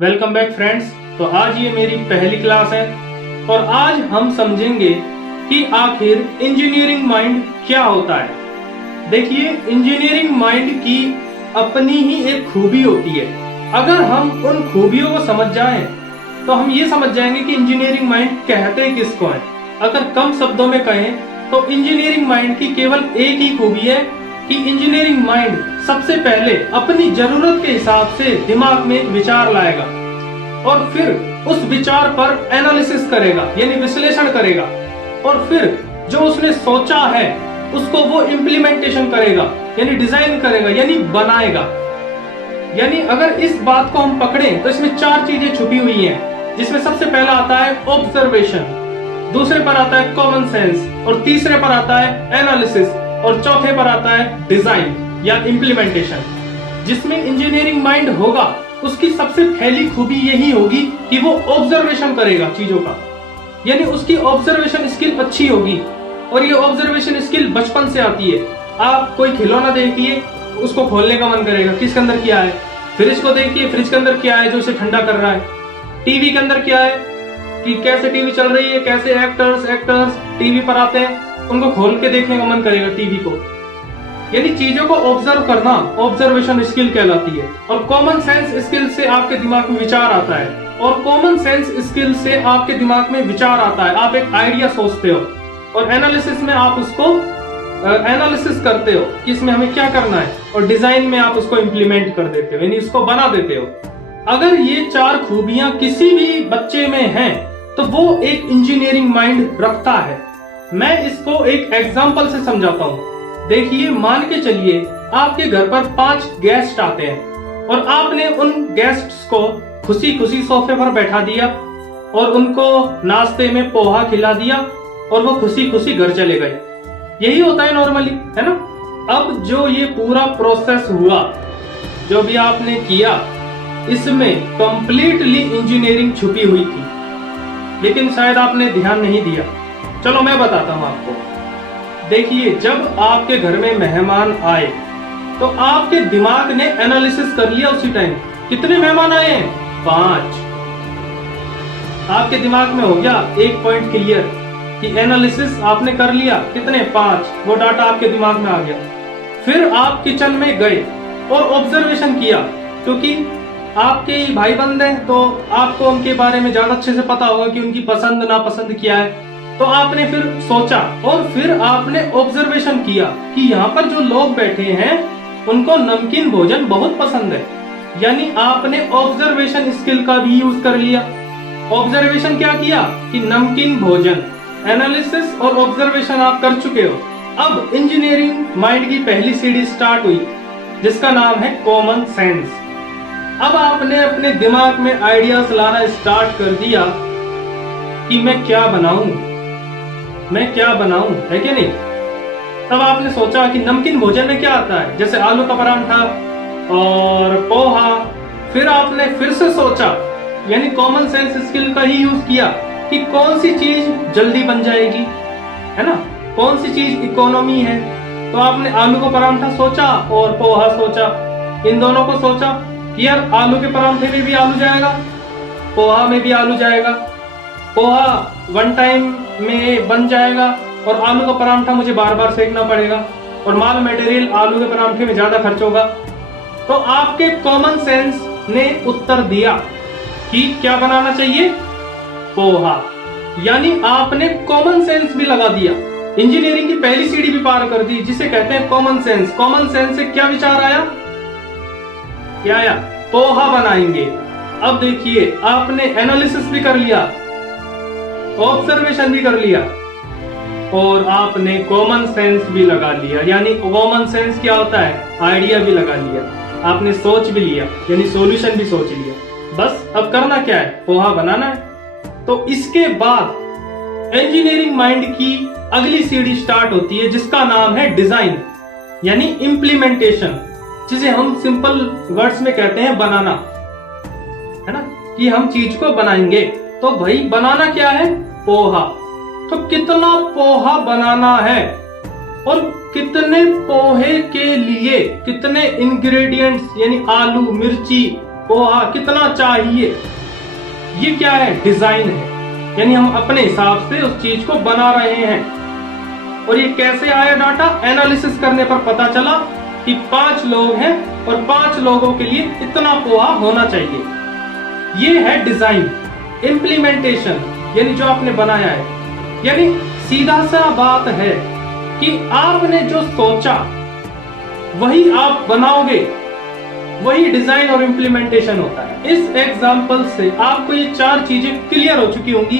Welcome back friends. तो आज ये मेरी पहली क्लास है और आज हम समझेंगे कि आखिर इंजीनियरिंग माइंड क्या होता है। देखिए, इंजीनियरिंग माइंड की अपनी ही एक खूबी होती है। अगर हम उन खूबियों को समझ जाएं तो हम ये समझ जाएंगे कि इंजीनियरिंग माइंड कहते किसको है। अगर कम शब्दों में कहें तो इंजीनियरिंग माइंड की केवल एक ही खूबी है कि इंजीनियरिंग माइंड सबसे पहले अपनी जरूरत के हिसाब से दिमाग में विचार लाएगा और फिर उस विचार पर एनालिसिस करेगा, यानी विश्लेषण करेगा, और फिर जो उसने सोचा है उसको वो इम्प्लीमेंटेशन करेगा, यानी डिजाइन करेगा, यानी बनाएगा। यानी अगर इस बात को हम पकड़ें तो इसमें चार चीजें छुपी हुई हैं, जिसमें सबसे पहला आता है ऑब्जर्वेशन, दूसरे पर आता है कॉमन सेंस, और तीसरे पर आता है एनालिसिस, और चौथे पर आता है डिजाइन या इम्प्लीमेंटेशन। जिसमें इंजीनियरिंग माइंड होगा उसकी सबसे पहली खूबी यही होगी कि वो ऑब्जर्वेशन करेगा चीजों का, यानी उसकी ऑब्जर्वेशन स्किल अच्छी होगी। और ये ऑब्जर्वेशन स्किल बचपन से आती है। आप कोई खिलौना देखिए, उसको खोलने का मन करेगा, किसके अंदर क्या है। फ्रिज को देखिए, फ्रिज के अंदर क्या है जो उसे ठंडा कर रहा है। टीवी के अंदर क्या है कि कैसे टीवी चल रही है, कैसे एक्टर्स टीवी पर आते हैं, उनको खोल के देखने का मन करेगा टीवी को। यानी चीजों को ऑब्जर्व करना ऑब्जर्वेशन स्किल कहलाती है। और कॉमन सेंस स्किल से आपके दिमाग में विचार आता है, और कॉमन सेंस स्किल से आपके दिमाग में विचार आता है, आप एक आइडिया सोचते हो, और एनालिसिस में आप उसको एनालिसिस करते हो कि इसमें हमें क्या करना है, और डिजाइन में आप उसको इम्प्लीमेंट कर देते हो, यानी उसको बना देते हो। अगर ये चार खूबियां किसी भी बच्चे में हैं तो वो एक इंजीनियरिंग माइंड रखता है। मैं इसको एक एग्जांपल से समझाता हूँ। देखिए, मान के चलिए आपके घर पर 5 गेस्ट आते हैं और आपने उन गेस्ट्स को खुशी खुशी सोफे पर बैठा दिया और उनको नाश्ते में पोहा खिला दिया और वो खुशी खुशी घर चले गए। यही होता है नॉर्मली, है ना। अब जो ये पूरा प्रोसेस हुआ, जो भी आपने किया, इसमें कंप्लीटली इंजीनियरिंग छुपी हुई थी, लेकिन शायद आपने ध्यान नहीं दिया। चलो मैं बताता हूं आपको। देखिए, जब आपके घर में मेहमान आए तो आपके दिमाग ने एनालिसिस कर लिया उसी टाइम, कितने मेहमान आए हैं, 5। आपके दिमाग में हो गया एक पॉइंट क्लियर कि एनालिसिस आपने कर लिया, कितने, 5, वो डाटा आपके दिमाग में आ गया। फिर आप किचन में गए और ऑब्जर्वेशन किया, क्योंकि आपके भाई बंद हैं तो आपको उनके बारे में ज्यादा अच्छे से पता होगा कि उनकी पसंद नापसंद क्या है। तो आपने फिर सोचा और फिर आपने ऑब्जर्वेशन किया कि यहाँ पर जो लोग बैठे हैं उनको नमकीन भोजन बहुत पसंद है, यानी आपने ऑब्जर्वेशन स्किल का भी यूज कर लिया। ऑब्जर्वेशन क्या किया कि नमकीन भोजन, एनालिसिस और ऑब्जर्वेशन आप कर चुके हो। अब इंजीनियरिंग माइंड की पहली सीढ़ी स्टार्ट हुई, जिसका नाम है कॉमन सेंस। अब आपने अपने दिमाग में आइडियाज लाना स्टार्ट कर दिया कि मैं क्या बनाऊं, है कि नहीं। तब आपने सोचा कि नमकीन भोजन में क्या आता है, जैसे आलू का परांठा और पोहा। फिर आपने फिर से सोचा, यानी कॉमन सेंस स्किल का ही यूज किया कि कौन सी चीज जल्दी बन जाएगी, है ना, कौन सी चीज इकोनॉमी है। तो आपने आलू का परांठा सोचा और पोहा सोचा। इन दोनों को सोचा कि यार आलू के परांठे में भी आलू जाएगा, पोहा में भी आलू जाएगा, पोहा 1 टाइम में बन जाएगा और आलू का परांठा मुझे बार बार सेकना पड़ेगा और माल मटेरियल आलू के परांठे में ज्यादा खर्च होगा। तो आपके कॉमन सेंस ने उत्तर दिया कि क्या बनाना चाहिए, पोहा। यानी आपने कॉमन सेंस भी लगा दिया, इंजीनियरिंग की पहली सीढ़ी भी पार कर दी, जिसे कहते हैं कॉमन सेंस। कॉमन सेंस से क्या विचार आया, क्या आया, पोहा बनाएंगे। अब देखिए, आपने एनालिसिस भी कर लिया, ऑब्जर्वेशन भी कर लिया, और आपने कॉमन सेंस भी लगा लिया। यानी कॉमन सेंस क्या होता है, आइडिया भी लगा लिया, आपने सोच भी लिया, यानी सॉल्यूशन भी सोच लिया। बस अब करना क्या है, पोहा बनाना है। तो इसके बाद इंजीनियरिंग माइंड की अगली सीढ़ी स्टार्ट होती है, जिसका नाम है डिजाइन, यानी इम्प्लीमेंटेशन, जिसे हम सिंपल वर्ड्स में कहते हैं बनाना, है ना, कि हम चीज को बनाएंगे। तो भाई बनाना क्या है, पोहा। तो कितना पोहा बनाना है और कितने पोहे के लिए कितने इंग्रेडिएंट्स, यानी आलू, मिर्ची, पोहा कितना चाहिए, ये क्या है? डिजाइन है, यानी हम अपने हिसाब से उस चीज को बना रहे हैं। और ये कैसे आया डाटा? एनालिसिस करने पर पता चला कि 5 लोग हैं और 5 लोगों के लिए इतना पोहा होना चाहिए। ये है डिजाइन। इम्प्लीमेंटेशन यानी जो आपने बनाया है, यानी सीधा सा बात है कि आपने जो सोचा वही आप बनाओगे, वही डिजाइन और इम्प्लीमेंटेशन होता है। इस एग्जाम्पल से आपको ये 4 चीजें क्लियर हो चुकी होंगी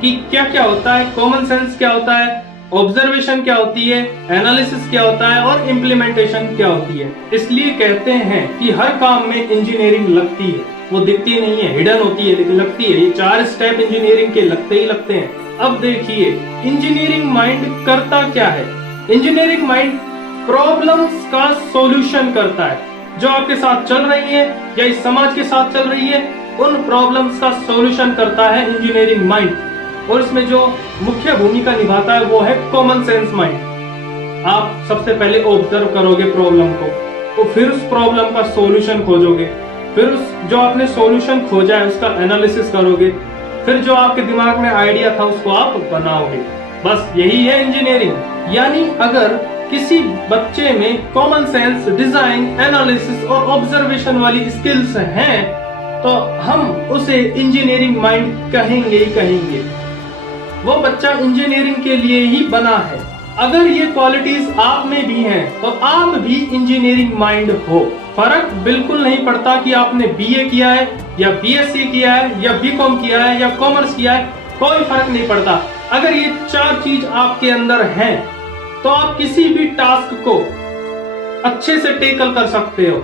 कि क्या क्या होता है, कॉमन सेंस क्या होता है, ऑब्जर्वेशन क्या होती है, एनालिसिस क्या होता है और इम्प्लीमेंटेशन क्या होती है। इसलिए कहते हैं कि हर काम में इंजीनियरिंग लगती है, वो दिखती नहीं है, हिडन होती है, लेकिन लगती है। ये 4 स्टेप इंजीनियरिंग के लगते ही लगते हैं। अब देखिए इंजीनियरिंग माइंड करता क्या है। इंजीनियरिंग माइंड प्रॉब्लम्स का सॉल्यूशन करता है। जो आपके साथ चल रही है या इस समाज के साथ चल रही है, उन प्रॉब्लम्स का सॉल्यूशन करता है इंजीनियरिंग माइंड। और इसमें जो मुख्य भूमिका निभाता है वो है कॉमन सेंस माइंड। आप सबसे पहले ऑब्जर्व करोगे प्रॉब्लम को, तो फिर उस प्रॉब्लम का सॉल्यूशन खोजोगे, फिर उस जो आपने सॉल्यूशन खोजा है उसका एनालिसिस करोगे, फिर जो आपके दिमाग में आइडिया था उसको आप बनाओगे। बस यही है इंजीनियरिंग। यानी अगर किसी बच्चे में कॉमन सेंस, डिजाइन, एनालिसिस और ऑब्जर्वेशन वाली स्किल्स हैं तो हम उसे इंजीनियरिंग माइंड कहेंगे ही कहेंगे। वो बच्चा इंजीनियरिंग के लिए ही बना है। अगर ये क्वालिटीज आप में भी हैं तो आप भी इंजीनियरिंग माइंड हो। फर्क बिल्कुल नहीं पड़ता कि आपने बीए किया है या बीएससी किया है या बीकॉम किया है या कॉमर्स किया है, कोई फर्क नहीं पड़ता। अगर ये 4 चीज आपके अंदर हैं तो आप किसी भी टास्क को अच्छे से टेकल कर सकते हो।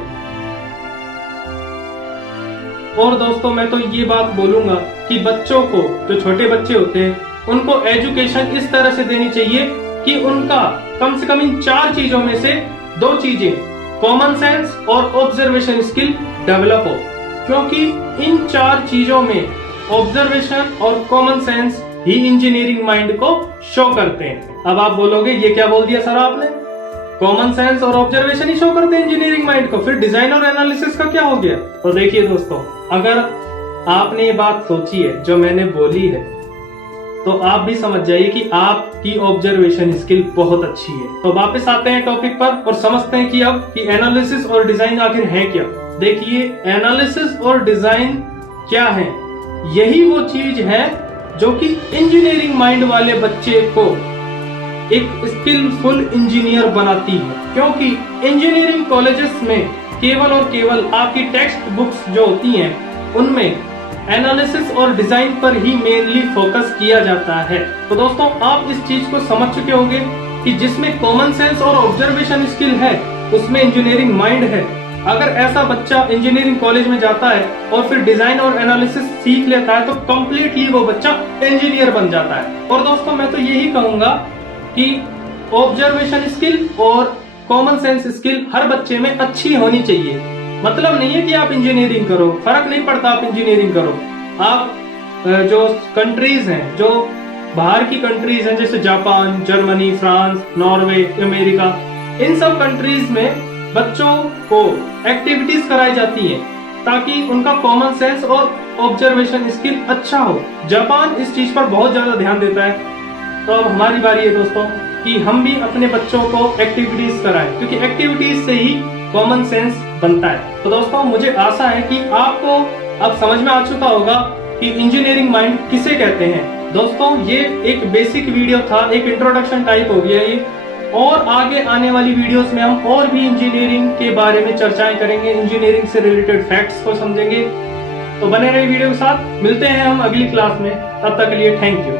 और दोस्तों मैं तो ये बात बोलूंगा कि बच्चों को, जो छोटे बच्चे होते हैं, उनको एजुकेशन इस तरह से देनी चाहिए कि उनका कम से कम इन 4 चीजों में से 2 चीजें, कॉमन सेंस और ऑब्जर्वेशन स्किल डेवलप हो। क्योंकि इन 4 चीजों में ऑब्जर्वेशन और कॉमन सेंस ही इंजीनियरिंग माइंड को शो करते हैं। अब आप बोलोगे ये क्या बोल दिया सर आपने, कॉमन सेंस और ऑब्जर्वेशन ही शो करते हैं इंजीनियरिंग माइंड को, फिर डिजाइन और एनालिसिस का क्या हो गया? तो देखिए दोस्तों, अगर आपने ये बात सोची है जो मैंने बोली है तो आप भी समझ जाइए कि आपकी ऑब्जर्वेशन स्किल बहुत अच्छी है। तो वापस आते हैं टॉपिक पर और समझते हैं कि अब कि एनालिसिस और डिजाइन आखिर है क्या। देखिए एनालिसिस और डिजाइन क्या है? यही वो चीज है जो कि इंजीनियरिंग माइंड वाले बच्चे को एक स्किलफुल इंजीनियर बनाती है। क्योंकि इंजीनियरिंग कॉलेजेस में केवल और केवल आपकी टेक्स्ट बुक्स जो होती हैं उनमें एनालिसिस और डिजाइन पर ही मेनली फोकस किया जाता है। तो दोस्तों आप इस चीज को समझ चुके होंगे कि जिसमें कॉमन सेंस और ऑब्जर्वेशन स्किल है उसमें इंजीनियरिंग माइंड है। अगर ऐसा बच्चा इंजीनियरिंग कॉलेज में जाता है और फिर डिजाइन और एनालिसिस सीख लेता है तो कंप्लीटली वो बच्चा इंजीनियर बन जाता है। और दोस्तों मैं तो यही कहूंगा कि ऑब्जर्वेशन स्किल और कॉमन सेंस स्किल हर बच्चे में अच्छी होनी चाहिए। मतलब नहीं है कि आप इंजीनियरिंग करो, फर्क नहीं पड़ता आप इंजीनियरिंग करो। आप जो कंट्रीज हैं, जो बाहर की कंट्रीज हैं जैसे Japan, Germany, France, Norway, America, इन सब कंट्रीज में बच्चों को एक्टिविटीज कराई जाती हैं ताकि उनका कॉमन सेंस और ऑब्जर्वेशन स्किल अच्छा हो। जापान इस चीज पर बहुत ज्यादा ध्यान देता है। तो अब हमारी बारी है दोस्तों कि हम भी अपने बच्चों को एक्टिविटीज कराएं, क्योंकि एक्टिविटीज से ही कॉमन सेंस बनता है। तो दोस्तों मुझे आशा है कि आपको अब समझ में आ चुका होगा कि इंजीनियरिंग माइंड किसे कहते हैं। दोस्तों ये एक बेसिक वीडियो था, एक इंट्रोडक्शन टाइप हो गया ये, और आगे आने वाली वीडियोस में हम और भी इंजीनियरिंग के बारे में चर्चाएं करेंगे, इंजीनियरिंग से रिलेटेड फैक्ट्स को समझेंगे। तो बने रहिए वीडियो के साथ, मिलते हैं हम अगली क्लास में, तब तक के लिए थैंक यू।